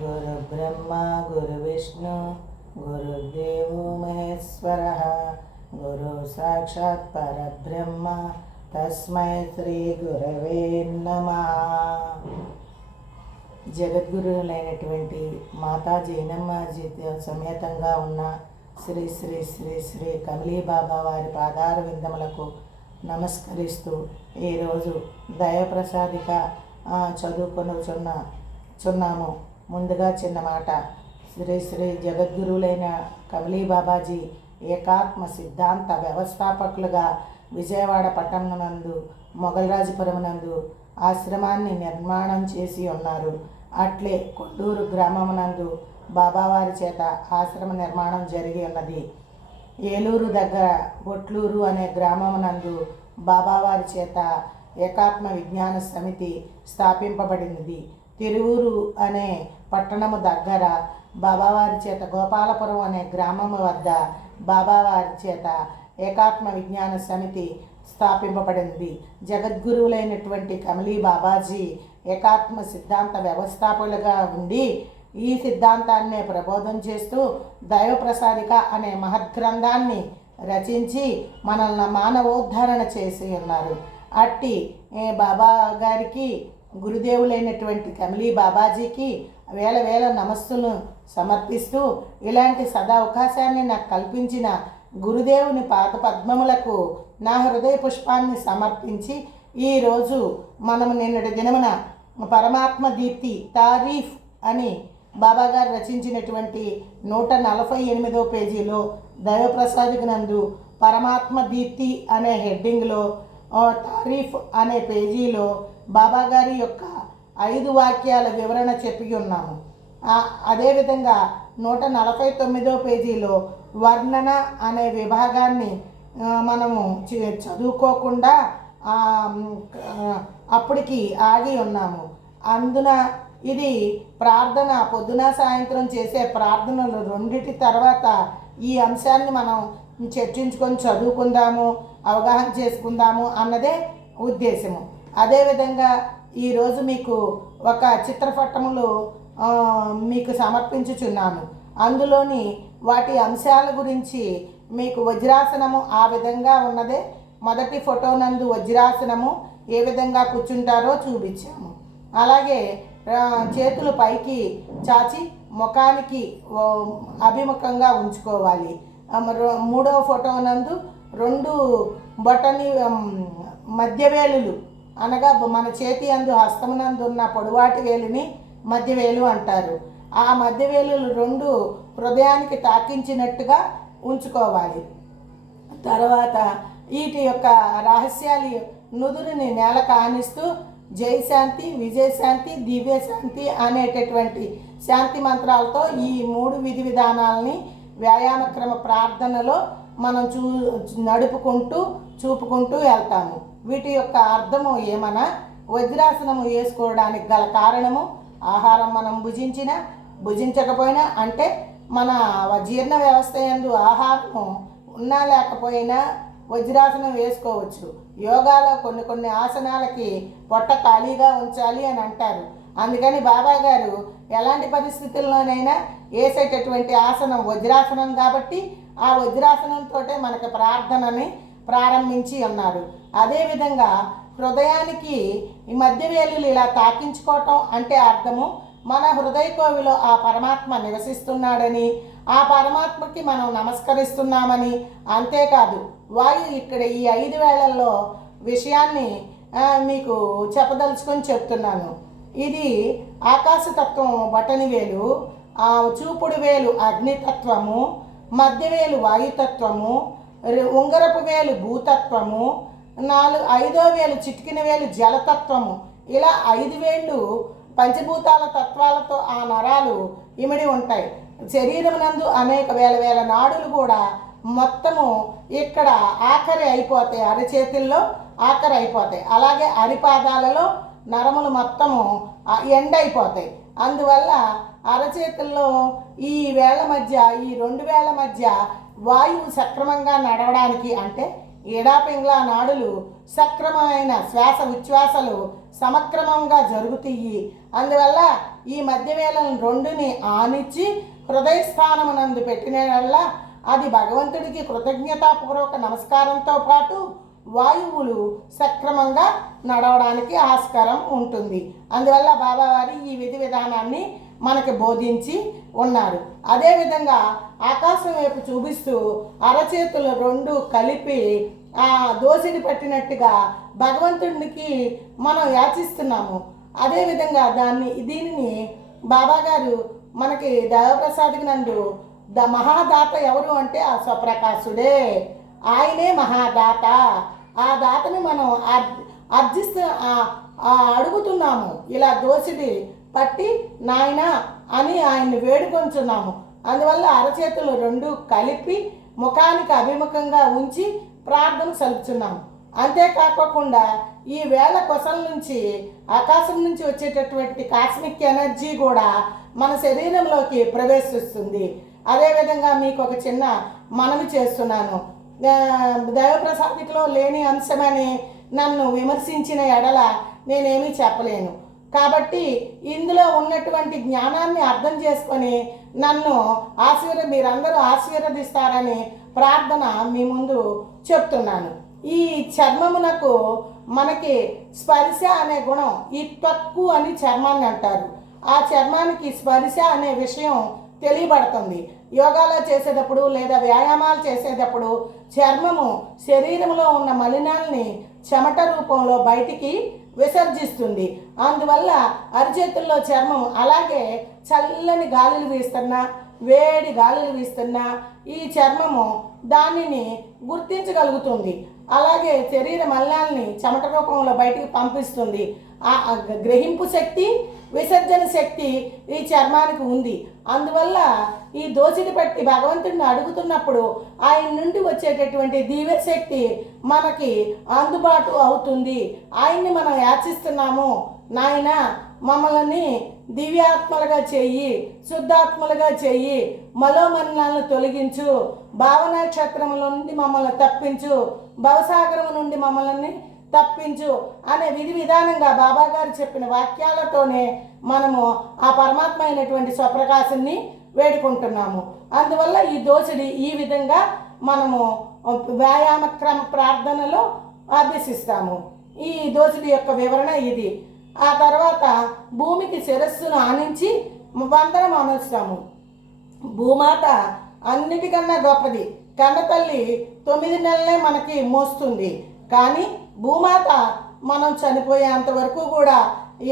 गुरु ब्रह्मा गुरु विष्णु गुरुदेवो महेश्वरः गुरु साक्षात् परब्रह्म तस्मै శ్రీ గురవే నమః. జగద్గురువులైనటువంటి మాతా జైనమ్మాజీ సమేతంగా ఉన్న శ్రీ శ్రీ శ్రీ శ్రీ కమలీబాబా వారి పాదార విందములకు నమస్కరిస్తూ ఈరోజు దయప్రసాదిక చదువుకొనుచున్నాము. ముందుగా చిన్న మాట. శ్రీ శ్రీ జగద్గురువులైన కమలీబాబాజీ ఏకాత్మ సిద్ధాంత వ్యవస్థాపకులుగా విజయవాడ పట్టణమునందు మొగల్రాజుపురమునందు ఆశ్రమాన్ని నిర్మాణం చేసి ఉన్నారు. అట్లే కొండూరు గ్రామమునందు బాబావారి చేత ఆశ్రమ నిర్మాణం జరిగి ఉన్నది. ఏలూరు దగ్గర బొట్లూరు అనే గ్రామమునందు బాబావారి చేత ఏకాత్మ విజ్ఞాన సమితి స్థాపింపబడినది. తిరువూరు అనే పట్టణము దగ్గర బాబావారి చేత గోపాలపురం అనే గ్రామము వద్ద బాబావారి చేత ఏకాత్మ విజ్ఞాన సమితి స్థాపింపబడింది. జగద్గురువులైనటువంటి కమలీ బాబాజీ ఏకాత్మ సిద్ధాంత వ్యవస్థాపకులుగా ఉండి ఈ సిద్ధాంతాన్నే ప్రబోధం చేస్తూ దైవప్రసాదిక అనే మహద్గ్రంథాన్ని రచించి మనల్ని మానవోద్ధరణ చేసి ఉన్నారు. అట్టి బాబా గారికి గురుదేవులైనటువంటి కమలీ బాబాజీకి వేల వేల నమస్సులను సమర్పిస్తూ ఇలాంటి సదావకాశాన్ని నాకు కల్పించిన గురుదేవుని పాద పద్మములకు నా హృదయ పుష్పాన్ని సమర్పించి ఈరోజు మనము నిన్నటి దినమున పరమాత్మ దీప్తి తారీఫ్ అని బాబాగారు రచించినటువంటి 148వ పేజీలో దైవప్రసాదిక నందు పరమాత్మ దీప్తి అనే హెడ్డింగ్లో తారీఫ్ అనే పేజీలో బాబాగారి యొక్క 5 వాక్యాల వివరణ చెప్పి ఉన్నాము. అదేవిధంగా 149వ పేజీలో వర్ణన అనే విభాగాన్ని మనము చదువుకోకుండా అప్పటికి ఆగి ఉన్నాము. అందున ఇది ప్రార్థన పొద్దున సాయంత్రం చేసే ప్రార్థనలు రెండిటి తర్వాత ఈ అంశాన్ని మనం చర్చించుకొని చదువుకుందాము, అవగాహన చేసుకుందాము అన్నదే ఉద్దేశము. అదేవిధంగా ఈరోజు మీకు ఒక చిత్రపటములు మీకు సమర్పించుచున్నాను. అందులోని వాటి అంశాల గురించి మీకు వజ్రాసనము ఆ విధంగా ఉన్నదే. మొదటి ఫోటో నందు వజ్రాసనము ఏ విధంగా కూర్చుంటారో చూపించాము. అలాగే చేతులు పైకి చాచి ముఖానికి అభిముఖంగా ఉంచుకోవాలి. మూడవ ఫోటో నందు 2 బొటని మధ్యవేలులు అనగా మన చేతి అందు హస్తమునందు ఉన్న పొడవాటి వేలుని మధ్యవేలు అంటారు. ఆ మధ్యవేలులు 2 హృదయానికి తాకించినట్టుగా ఉంచుకోవాలి. తర్వాత వీటి యొక్క రహస్యాలు నుదురుని నేల కానిస్తూ జయశాంతి, విజయశాంతి, దివ్యశాంతి అనేటటువంటి శాంతి మంత్రాలతో ఈ 3 విధి విధానాలని వ్యాయామక్రమ ప్రార్థనలో మనం చూపుకుంటూ వెళ్తాము. వీటి యొక్క అర్థము ఏమన్నా వజ్రాసనము వేసుకోవడానికి గల కారణము ఆహారం మనం భుజించకపోయినా అంటే మన జీర్ణ వ్యవస్థ యందు ఆహారము ఉన్నా లేకపోయినా వజ్రాసనం వేసుకోవచ్చు. యోగాలో కొన్ని ఆసనాలకి పొట్ట ఖాళీగా ఉంచాలి అని అంటారు. అందుకని బాబా గారు ఎలాంటి పరిస్థితుల్లోనైనా వేసేటటువంటి ఆసనం వజ్రాసనం కాబట్టి ఆ వజ్రాసనంతో మనకి ప్రార్థనని ప్రారంభించి ఉన్నారు. అదేవిధంగా హృదయానికి ఈ మధ్యవేలులు ఇలా తాకించుకోవటం అంటే అర్థము మన హృదయ కోవిలో ఆ పరమాత్మ నివసిస్తున్నాడని, ఆ పరమాత్మకి మనం నమస్కరిస్తున్నామని. అంతేకాదు వాయు ఇక్కడ ఈ 5 వేళల్లో విషయాన్ని మీకు చెప్పదలుచుకొని చెప్తున్నాను. ఇది ఆకాశతత్వం బటని వేలు, చూపుడు వేలు అగ్నితత్వము, మధ్యవేలు వాయుతత్వము, ఉంగరపు వేలు భూతత్వము, 5వ వేలు చిటికిన వేలు జలతత్వము. ఇలా 5 వేళ్ళు పంచభూతాల తత్వాలతో ఆ నరాలు ఇమిడి ఉంటాయి. శరీరం నందు అనేక వేల నాడులు కూడా మొత్తము ఇక్కడ ఆఖరి అయిపోతాయి, అరచేతుల్లో ఆఖరి అయిపోతాయి. అలాగే అరిపాదాలలో నరములు మొత్తము ఎండైపోతాయి. అందువల్ల అరచేతుల్లో ఈ వేళ్ల మధ్య, ఈ 2 వేళ్ల మధ్య వాయువు సక్రమంగా నడవడానికి అంటే ఎడాపింగ్లా నాడులు సక్రమమైన శ్వాస ఉచ్ఛ్వాసలు సమక్రమంగా జరుగుతాయి. అందువల్ల ఈ మధ్యవేళలను రెండుని ఆనిచ్చి హృదయస్థానమునందు పెట్టిన వల్ల అది భగవంతుడికి కృతజ్ఞతాపూర్వక నమస్కారంతో పాటు వాయువులు సక్రమంగా నడవడానికి ఆస్కారం ఉంటుంది. అందువల్ల బాబావారి ఈ విధి విధానాన్ని మనకి బోధించి ఉన్నారు. అదేవిధంగా ఆకాశం వైపు చూపిస్తూ అరచేతులు రెండు కలిపి దోసిడి పట్టినట్టుగా భగవంతుడికి మనం యాచిస్తున్నాము. అదేవిధంగా దీనిని బాబాగారు మనకి దైవప్రసాదికి నందు మహాదాత ఎవరు అంటే ఆ స్వప్రకాశుడే. ఆయనే మహాదాత. ఆ దాతని మనం అడుగుతున్నాము. ఇలా దోసిడి పట్టి నాయన అని ఆయన్ని వేడుకొంచున్నాము. అందువల్ల అరచేతులు రెండు కలిపి ముఖానికి అభిముఖంగా ఉంచి ప్రార్థన సలుపుతున్నాము. అంతేకాకుండా ఈ వేళ కొసల నుంచి ఆకాశం నుంచి వచ్చేటటువంటి కాస్మిక్ ఎనర్జీ కూడా మన శరీరంలోకి ప్రవేశిస్తుంది. అదేవిధంగా మీకు ఒక చిన్న మనవి చేస్తున్నాను. దైవప్రసాదికలో లేని అంశమని నన్ను విమర్శించిన ఎడల నేనేమీ చెప్పలేను. కాబట్టి ఇందులో ఉన్నటువంటి జ్ఞానాన్ని అర్థం చేసుకొని నన్ను మీరందరూ ఆశీర్వదిస్తారని ప్రార్థన మీ ముందు చెప్తున్నాను. ఈ చర్మమునకు మనకి స్పర్శ అనే గుణం, ఈ త్వక్కు అని చర్మాన్ని అంటారు. ఆ చర్మానికి స్పర్శ అనే విషయం తెలియబడుతుంది. యోగాలో చేసేటప్పుడు లేదా వ్యాయామాలు చేసేటప్పుడు చర్మము శరీరంలో ఉన్న మలినాల్ని చెమట రూపంలో బయటికి విసర్జిస్తుంది. అందువల్ల అరిచేతుల్లో చర్మం అలాగే చల్లని గాలులు వీస్తున్నా వేడి గాలులు వీస్తున్నా ఈ చర్మము దానిని గుర్తించగలుగుతుంది. అలాగే శరీర మలినాల్ని చెమట రూపంలో బయటికి పంపిస్తుంది. ఆ గ్రహింపు శక్తి విసర్జన శక్తి ఈ చర్మానికి ఉంది. అందువల్ల ఈ దోసిడి పట్టి భగవంతుడిని అడుగుతున్నప్పుడు ఆయన నుండి వచ్చేటటువంటి దివ్య శక్తి మనకి అందుబాటు అవుతుంది. ఆయన్ని మనం యాచిస్తున్నాము, నాయన మమ్మల్ని దివ్యాత్మలుగా చెయ్యి, శుద్ధాత్మలుగా చెయ్యి, మలోమలినాలను తొలగించు, భావనక్షత్రముల నుండి మమ్మల్ని తప్పించు, భవసాగరం నుండి మమ్మల్ని తప్పించు అనే విధి విధానంగా బాబాగారు చెప్పిన వాక్యాలతోనే మనము ఆ పరమాత్మ అయినటువంటి స్వప్రకాశాన్ని వేడుకుంటున్నాము. అందువల్ల ఈ దోసిడి ఈ విధంగా మనము వ్యాయామ క్రమ ప్రార్థనలో అభ్యసిస్తాము. ఈ దోసిడి యొక్క వివరణ ఇది. ఆ తర్వాత భూమికి శిరస్సును ఆనించి వందనం అనుస్తాము. భూమాత అన్నిటికన్నా గొప్పది. కన్నతల్లి 9 నెలలే మనకి మోస్తుంది. కానీ భూమాత మనం చనిపోయేంత వరకు కూడా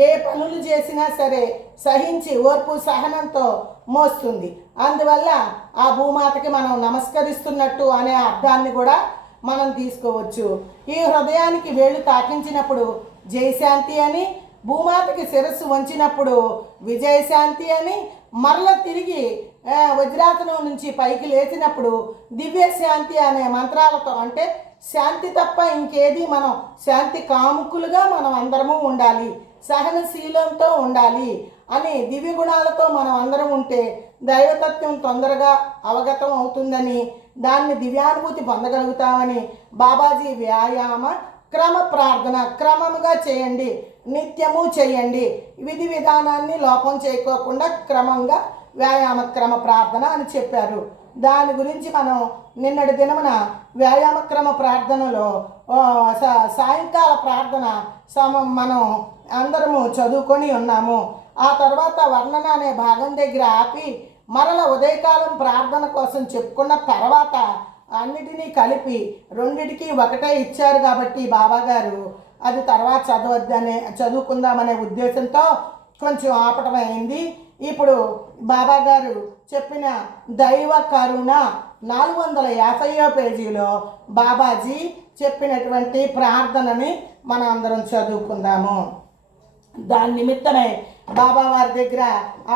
ఏ పనులు చేసినా సరే సహించి ఓర్పు సహనంతో మోస్తుంది. అందువల్ల ఆ భూమాతకి మనం నమస్కరిస్తున్నట్టు అనే అర్థాన్ని కూడా మనం తీసుకోవచ్చు. ఈ హృదయానికి వేళ్ళు తాకించినప్పుడు జయశాంతి అని, భూమాతకి శిరస్సు వంచినప్పుడు విజయశాంతి అని, మరల తిరిగి వజ్రాసనం నుంచి పైకి లేచినప్పుడు దివ్యశాంతి అనే మంత్రాలతో, అంటే శాంతి తప్ప ఇంకేది, మనం శాంతి కాముకులుగా మనం అందరము ఉండాలి, సహనశీలంతో ఉండాలి అని దివ్య గుణాలతో మనం అందరం ఉంటే దైవతత్వం తొందరగా అవగతం అవుతుందని, దాన్ని దివ్యానుభూతి పొందగలుగుతామని బాబాజీ వ్యాయామ క్రమ ప్రార్థన క్రమముగా చేయండి, నిత్యము చేయండి, విధి విధానాన్ని లోపం చేయకోకుండా క్రమంగా వ్యాయామ క్రమ ప్రార్థన అని చెప్పారు. దాని గురించి మనం నిన్నటి దినమున వ్యాయామక్రమ ప్రార్థనలో సాయంకాల ప్రార్థన మనం అందరము చదువుకొని ఉన్నాము. ఆ తర్వాత వర్ణన అనే భాగం దగ్గర ఆపి మరల ఉదయకాలం ప్రార్థన కోసం చెప్పుకున్న తర్వాత అన్నిటినీ కలిపి రెండిటికి ఒకటే ఇచ్చారు కాబట్టి బాబాగారు అది తర్వాత చదువుకుందామనే ఉద్దేశంతో కొంచెం ఆపటం అయింది. ఇప్పుడు బాబాగారు చెప్పిన దైవ కరుణ 450వ పేజీలో బాబాజీ చెప్పినటువంటి ప్రార్థనని మనం అందరం చదువుకుందాము. దాని నిమిత్తమే బాబావారి దగ్గర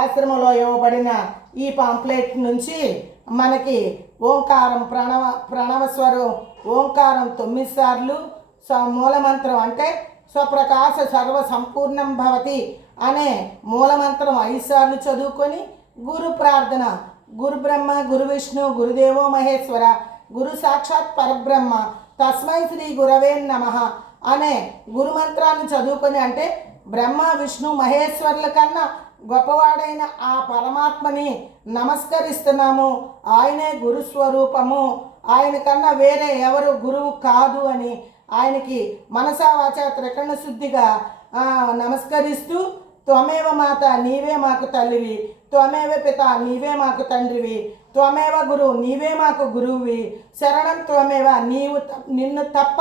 ఆశ్రమంలో ఇవ్వబడిన ఈ పాంప్లెట్ నుంచి మనకి ఓంకారం ప్రణవస్వరం ఓంకారం 9 సార్లు, మూలమంత్రం అంటే స్వప్రకాశ సర్వ సంపూర్ణం భవతి అనే మూలమంత్రం 5 సార్లు చదువుకొని గురు ప్రార్థన గురు బ్రహ్మ గురు విష్ణు గురుదేవో మహేశ్వర గురు సాక్షాత్ పరబ్రహ్మ తస్మై శ్రీ గురవే నమః అనే గురుమంత్రాన్ని చదువుకొని, అంటే బ్రహ్మ విష్ణు మహేశ్వరుల కన్నా గొప్పవాడైన ఆ పరమాత్మని నమస్కరిస్తున్నాము. ఆయనే గురుస్వరూపము, ఆయన కన్నా వేరే ఎవరు గురువు కాదు అని ఆయనకి మనసా వాచా త్రికరణ శుద్ధిగా నమస్కరిస్తూ, త్వమేవ మాత నీవే మాకు తల్లివి, త్వమేవ పిత నీవే మాకు తండ్రివి, త్వమేవ గురు నీవే మాకు గురువువి, శరణం త్వమేవ నిన్ను తప్ప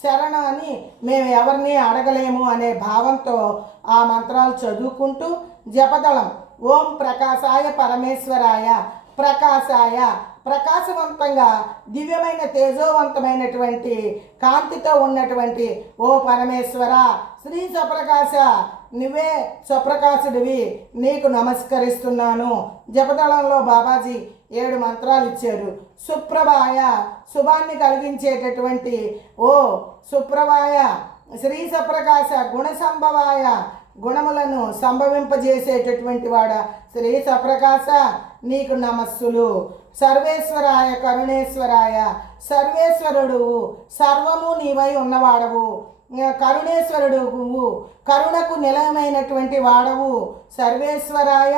శరణం అని మేము ఎవరిని అడగలేము అనే భావంతో ఆ మంత్రాలు చదువుకుంటూ జపదళం ఓం ప్రకాశాయ పరమేశ్వరాయ ప్రకాశాయ, ప్రకాశవంతంగా దివ్యమైన తేజోవంతమైనటువంటి కాంతితో ఉన్నటువంటి ఓ పరమేశ్వర శ్రీ స్వప్రకాశ, నువ్వే స్వప్రకాశుడివి, నీకు నమస్కరిస్తున్నాను. జపదళంలో బాబాజీ 7 మంత్రాలు ఇచ్చారు. సుప్రభాయ, శుభాన్ని కలిగించేటటువంటి ఓ సుప్రభాయ, శ్రీ స్వప్రకాశ గుణ సంభవాయ, గుణములను సంభవింపజేసేటటువంటి వాడ శ్రీ స్వప్రకాశ నీకు నమస్సులు. సర్వేశ్వరాయ కరుణేశ్వరాయ, సర్వేశ్వరుడు సర్వము నీవై ఉన్నవాడవు, కరుణేశ్వరుడు కరుణకు నిలయమైనటువంటి వాడవు. సర్వేశ్వరాయ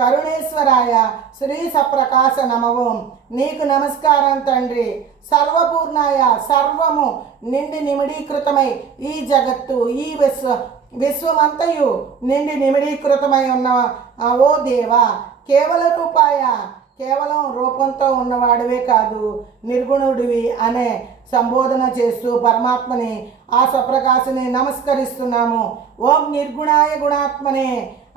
కరుణేశ్వరాయ శ్రీ సప్రకాశ నమవం, నీకు నమస్కారం తండ్రి. సర్వపూర్ణాయ, సర్వము నిండి నిమిడీకృతమై ఈ జగత్తు ఈ విశ్వమంతయు నిండి నిమిడీకృతమై ఉన్న ఓ దేవా, కేవల రూపాయ, కేవలం రూపంతో ఉన్నవాడివే కాదు నిర్గుణుడివి అనే సంబోధన చేస్తూ పరమాత్మని ఆ స్వప్రకాశని నమస్కరిస్తున్నాము. ఓం నిర్గుణాయ గుణాత్మనే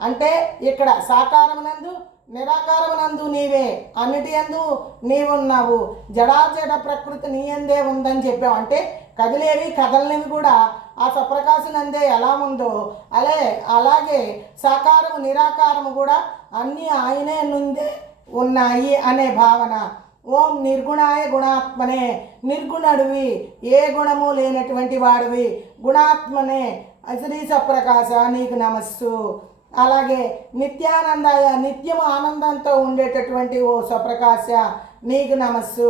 అంటే ఇక్కడ సాకారమునందు నిరాకారమునందు నీవే, అన్నిటి యందు నీవున్నావు, జడాజడ ప్రకృతి నీ అందే ఉందని చెప్పావు. అంటే కదిలేవి కదలనివి కూడా ఆ స్వప్రకాశనందే ఎలా ఉందో అలాగే సాకారము నిరాకారము కూడా అన్నీ ఆయనే నుండే ఉన్నాయి అనే భావన. ఓం నిర్గుణాయ గుణాత్మనే, నిర్గుణుడివి, ఏ గుణము లేనటువంటి వాడివి, గుణాత్మనే శ్రీ సప్రకాశ నీకు నమస్సు. అలాగే నిత్యానందాయ, నిత్యము ఆనందంతో ఉండేటటువంటి ఓ స్వప్రకాశ నీకు నమస్సు.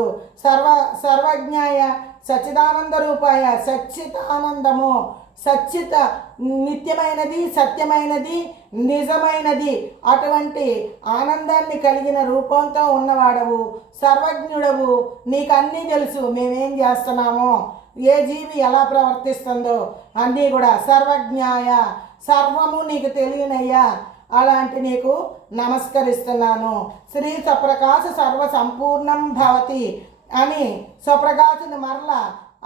సర్వజ్ఞాయ సచ్చిదానంద రూపాయ, సచ్చితానందము, సచ్చిత నిత్యమైనది, సత్యమైనది, నిజమైనది, అటువంటి ఆనందాన్ని కలిగిన రూపంతో ఉన్నవాడవు, సర్వజ్ఞుడవు, నీకు అన్నీ తెలుసు, మేమేం చేస్తున్నామో, ఏ జీవి ఎలా ప్రవర్తిస్తుందో అన్నీ కూడా సర్వజ్ఞాయ, సర్వము నీకు తెలియనయ్యా, అలాంటి నీకు నమస్కరిస్తున్నాను. శ్రీ స్వప్రకాశ సర్వ సంపూర్ణం భవతి అని స్వప్రకాశుని మరలా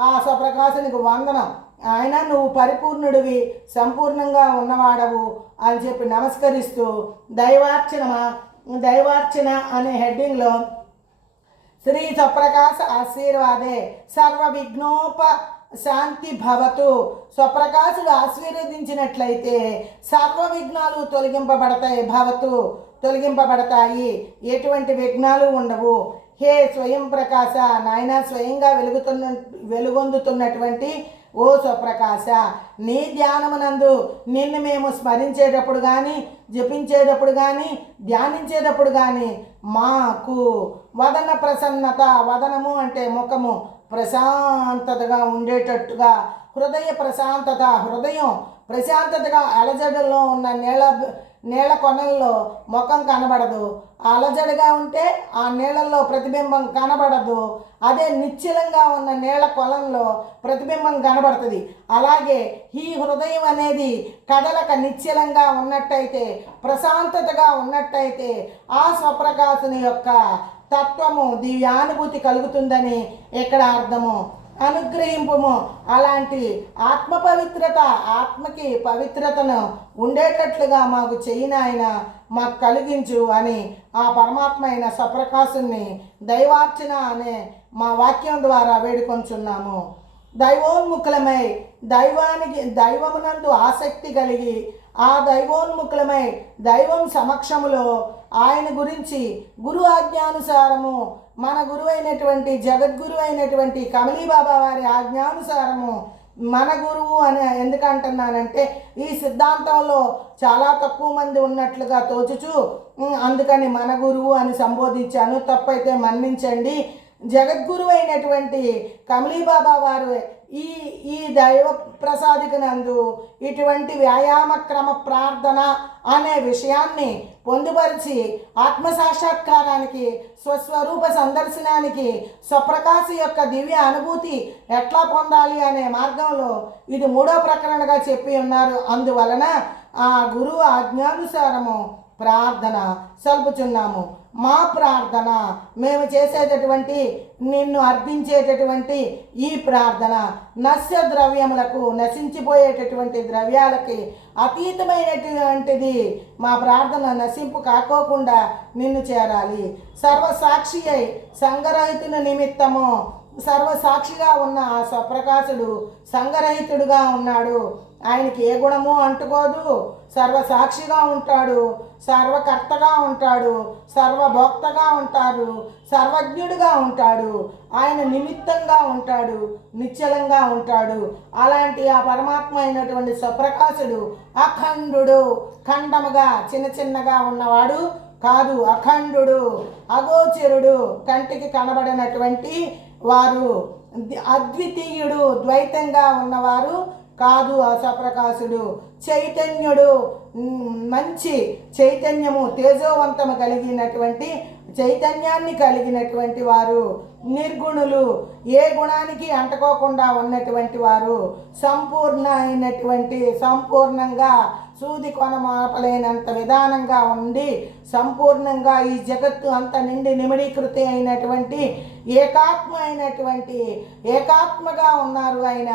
ఆ స్వప్రకాశునికి వందనం, ఆయన నువ్వు పరిపూర్ణుడివి, సంపూర్ణంగా ఉన్నవాడవు అని చెప్పి నమస్కరిస్తూ దైవార్చన అనే హెడ్డింగ్లో శ్రీ స్వప్రకాశ ఆశీర్వాదే సర్వ విఘ్నోప శాంతి భవతు, స్వప్రకాశుడు ఆశీర్వదించినట్లయితే సర్వ విఘ్నాలు తొలగింపబడతాయి, ఎటువంటి విఘ్నాలు ఉండవు. హే స్వయం ప్రకాశ, నాయన స్వయంగా వెలుగొందుతున్నటువంటి ఓ స్వప్రకాశ, నీ ధ్యానమునందు నిన్ను మేము స్మరించేటప్పుడు కానీ, జపించేటప్పుడు కానీ, ధ్యానించేటప్పుడు కానీ మాకు వదన ప్రసన్నత, వదనము అంటే ముఖము, ప్రశాంతతగా ఉండేటట్టుగా, హృదయం ప్రశాంతతగా, అలజడిలో ఉన్న నీళ్ళ కొనల్లో ముఖం కనబడదు, అలజడిగా ఉంటే ఆ నీళ్ళల్లో ప్రతిబింబం కనబడదు, అదే నిశ్చలంగా ఉన్న నీళ్ళ కొలంలో ప్రతిబింబం కనబడుతుంది. అలాగే ఈ హృదయం అనేది కదలక నిశ్చలంగా ఉన్నట్టయితే, ప్రశాంతతగా ఉన్నట్టయితే ఆ స్వప్రకాశుని యొక్క తత్వము దివ్యానుభూతి కలుగుతుందని ఇక్కడ అర్థము. అనుగ్రహింపుము, అలాంటి ఆత్మ పవిత్రత, ఆత్మకి పవిత్రతను ఉండేటట్లుగా మాకు చెయ్యినాయన, మాకు కలిగించు అని ఆ పరమాత్మ అయిన స్వప్రకాశుని దైవార్చన అనే మా వాక్యం ద్వారా వేడుకొంచున్నాము. దైవోన్ముఖులమై, దైవమునందు ఆసక్తి కలిగి ఆ దైవోన్ముఖులమై దైవం సమక్షములో ఆయన గురించి గురు ఆజ్ఞానుసారము, మన గురువు అయినటువంటి జగద్గురు అయినటువంటి కమలీబాబా వారి ఆజ్ఞానుసారము మన గురువు అని ఎందుకంటున్నానంటే ఈ సిద్ధాంతంలో చాలా తక్కువ మంది ఉన్నట్లుగా తోచుచు అందుకని మన గురువు అని సంబోధించాను, తప్పైతే మన్నించండి. జగద్గురు అయినటువంటి కమలీబాబా వారు ఈ ఈ దైవ ప్రసాదికనందు ఇటువంటి వ్యాయామ క్రమ ప్రార్థన అనే విషయాన్ని పొందుపరిచి ఆత్మసాక్షాత్కారానికి, స్వస్వరూప సందర్శనానికి, స్వప్రకాశ యొక్క దివ్య అనుభూతి ఎట్లా పొందాలి అనే మార్గంలో ఇది 3వ ప్రకరణగా చెప్పి ఉన్నారు. అందువలన ఆ గురువు ఆజ్ఞానుసారము ప్రార్థన సల్పుచున్నాము. మా ప్రార్థన, మేము చేసేటటువంటి నిన్ను అర్పించేటటువంటి ఈ ప్రార్థన నశ్య ద్రవ్యములకు, నశించిపోయేటటువంటి ద్రవ్యాలకి అతీతమైనటువంటిది. మా ప్రార్థన నశింపు కాకోకుండా నిన్ను చేరాలి. సర్వసాక్షి అయి సంగరహితుని నిమిత్తము సర్వసాక్షిగా ఉన్న ఆ స్వప్రకాశుడు సంగరహితుడుగా ఉన్నాడు. ఆయనకి ఏ గుణము అంటుకోదు. సర్వసాక్షిగా ఉంటాడు, సర్వకర్తగా ఉంటాడు, సర్వభోక్తగా ఉంటాడు, సర్వజ్ఞుడిగా ఉంటాడు, ఆయన నిమిత్తంగా ఉంటాడు, నిశ్చలంగా ఉంటాడు. అలాంటి ఆ పరమాత్మ అయినటువంటి స్వప్రకాశుడు అఖండుడు, ఖండముగా చిన్న చిన్నగా ఉన్నవాడు కాదు, అఖండుడు, అగోచరుడు, కంటికి కనబడినటువంటి వారు, అద్వితీయుడు, ద్వైతంగా ఉన్నవారు కాదు ఆ స్వప్రకాశుడు. చైతన్యుడు, మంచి చైతన్యము, తేజోవంతము కలిగినటువంటి చైతన్యాన్ని కలిగినటువంటి వారు, నిర్గుణులు, ఏ గుణానికి అంటుకోకుండా ఉన్నటువంటి వారు, సంపూర్ణ అయినటువంటి, సంపూర్ణంగా సూది కొనమాపలేనంత విధానంగా ఉండి సంపూర్ణంగా ఈ జగత్తు అంత నిండి నిమిడీకృతి అయినటువంటి ఏకాత్మగా ఉన్నారు. ఆయన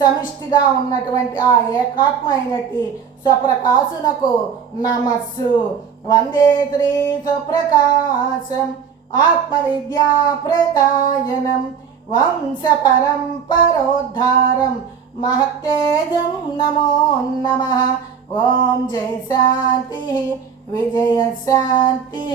సమిష్టిగా ఉన్నటువంటి ఆ ఏకాత్మ అయినట్టి స్వప్రకాశునకు నమస్సు. వందే శ్రీ స్వప్రకాశం ఆత్మవిద్యా ప్రదాయనం వంశ పరంపరోద్ధారం మహత్తేజం నమో నమః. ఓం జయ శాంతి, విజయ శాంతి.